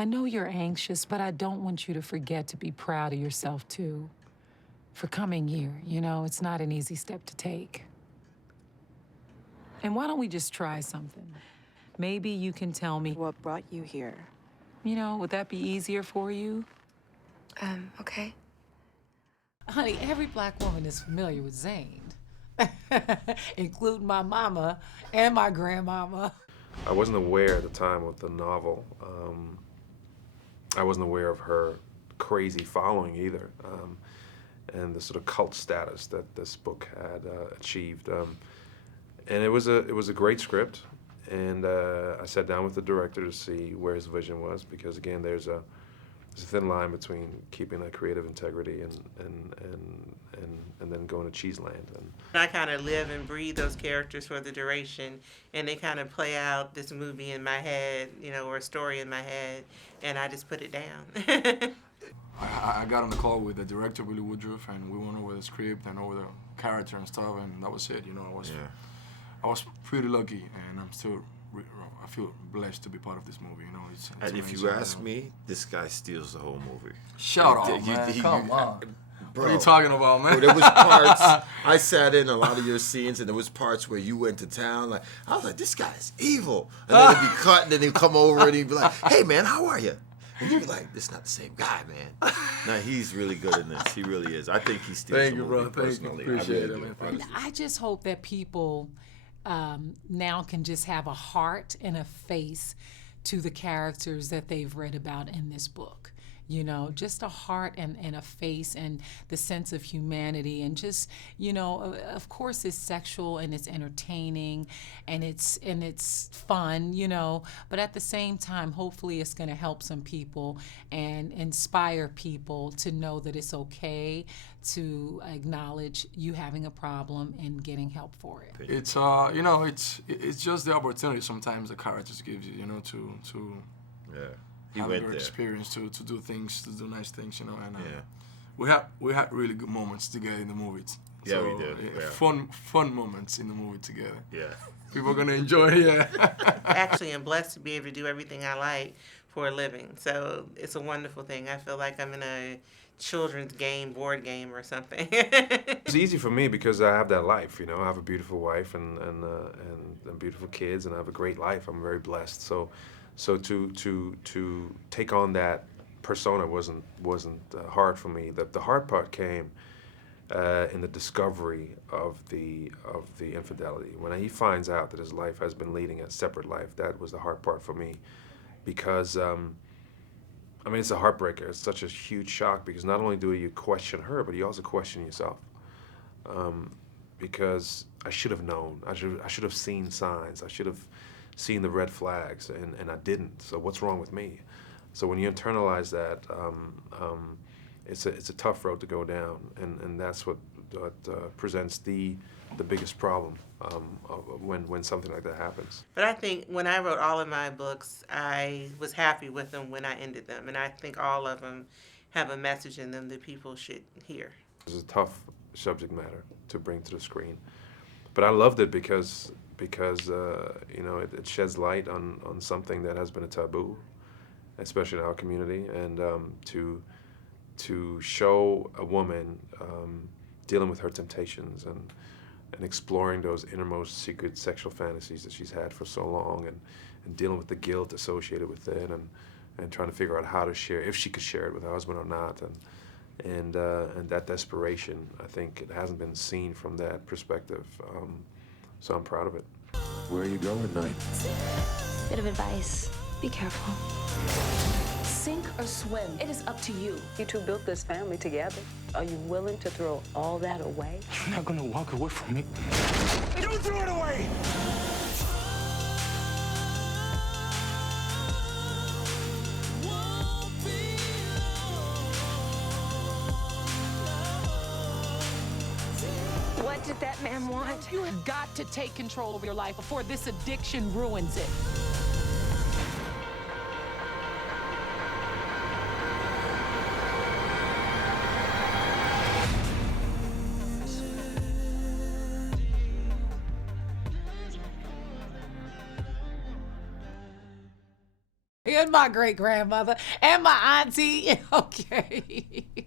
I know you're anxious, but I don't want you to forget to be proud of yourself, too. For coming here, you know, it's not an easy step to take. And why don't we just try something? Maybe you can tell me... What brought you here? You know, would that be easier for you? Okay. Honey, every black woman is familiar with Zane, including my mama and my grandmama. I wasn't aware at the time of the novel. I wasn't aware of her crazy following either, and the sort of cult status that this book had achieved. And it was a great script, and I sat down with the director to see where his vision was, because again, there's a thin line between keeping that creative integrity and then going to cheese land. And I kind of live and breathe those characters for the duration, and they kind of play out this movie in my head, you know, or a story in my head, and I just put it down. I got on the call with the director, Billy Woodruff, and we went over the script and over the character and stuff, and that was it. You know, I was pretty lucky, and I feel blessed to be part of this movie. You know, it's and if amazing, you ask me, this guy steals the whole movie. Shut up, man! Come on. Bro, what are you talking about, man? Bro, there was parts, I sat in a lot of your scenes, and there was parts where you went to town. Like, I was like, this guy is evil. And then he'd be cut, and then he'd come over, and he'd be like, hey, man, how are you? And you'd be like, this is not the same guy, man. No, he's really good in this. He really is. I think he steals Thank the you, movie bro. personally. Thank you. Appreciate I really it, do, man. honestly. I just hope that people now can just have a heart and a face to the characters that they've read about in this book. You know, just a heart and a face and the sense of humanity, and just, you know, of course it's sexual and it's entertaining and it's fun, you know, but at the same time, hopefully it's going to help some people and inspire people to know that it's okay to acknowledge you having a problem and getting help for it. It's you know, it's just the opportunity sometimes the characters gives you, you know, to Yeah. He have went your there. experience to do things, to do nice things, you know. And Yeah. we had really good moments together in the movie. Yeah, So, we did. Yeah. Fun moments in the movie together. Yeah. People are gonna enjoy it. Yeah. Actually, I'm blessed to be able to do everything I like for a living. So it's a wonderful thing. I feel like I'm in a children's board game or something. it's easy for me because I have that life, you know. I have a beautiful wife and beautiful kids, and I have a great life. I'm very blessed. So to take on that persona wasn't hard for me. The hard part came in the discovery of the infidelity. When he finds out that his life has been leading a separate life, that was the hard part for me, because I mean, it's a heartbreaker. It's such a huge shock, because not only do you question her, but you also question yourself, because I should have known. I should have seen signs. I should have seen the red flags, and I didn't. So what's wrong with me? So when you internalize that, it's a tough road to go down, and that's what presents the biggest problem when something like that happens. But I think when I wrote all of my books, I was happy with them when I ended them, and I think all of them have a message in them that people should hear. It's a tough subject matter to bring to the screen, but I loved it because you know, it sheds light on something that has been a taboo, especially in our community, and to show a woman dealing with her temptations and exploring those innermost secret sexual fantasies that she's had for so long, and dealing with the guilt associated with it, and trying to figure out how to share, if she could share it with her husband or not, and that desperation. I think it hasn't been seen from that perspective. So I'm proud of it. Where are you going tonight? Bit of advice. Be careful. Sink or swim, it is up to you. You two built this family together. Are you willing to throw all that away? You're not gonna walk away from me. You threw it away! What did that man want? You have got to take control of your life before this addiction ruins it. and my great grandmother and my auntie. Okay.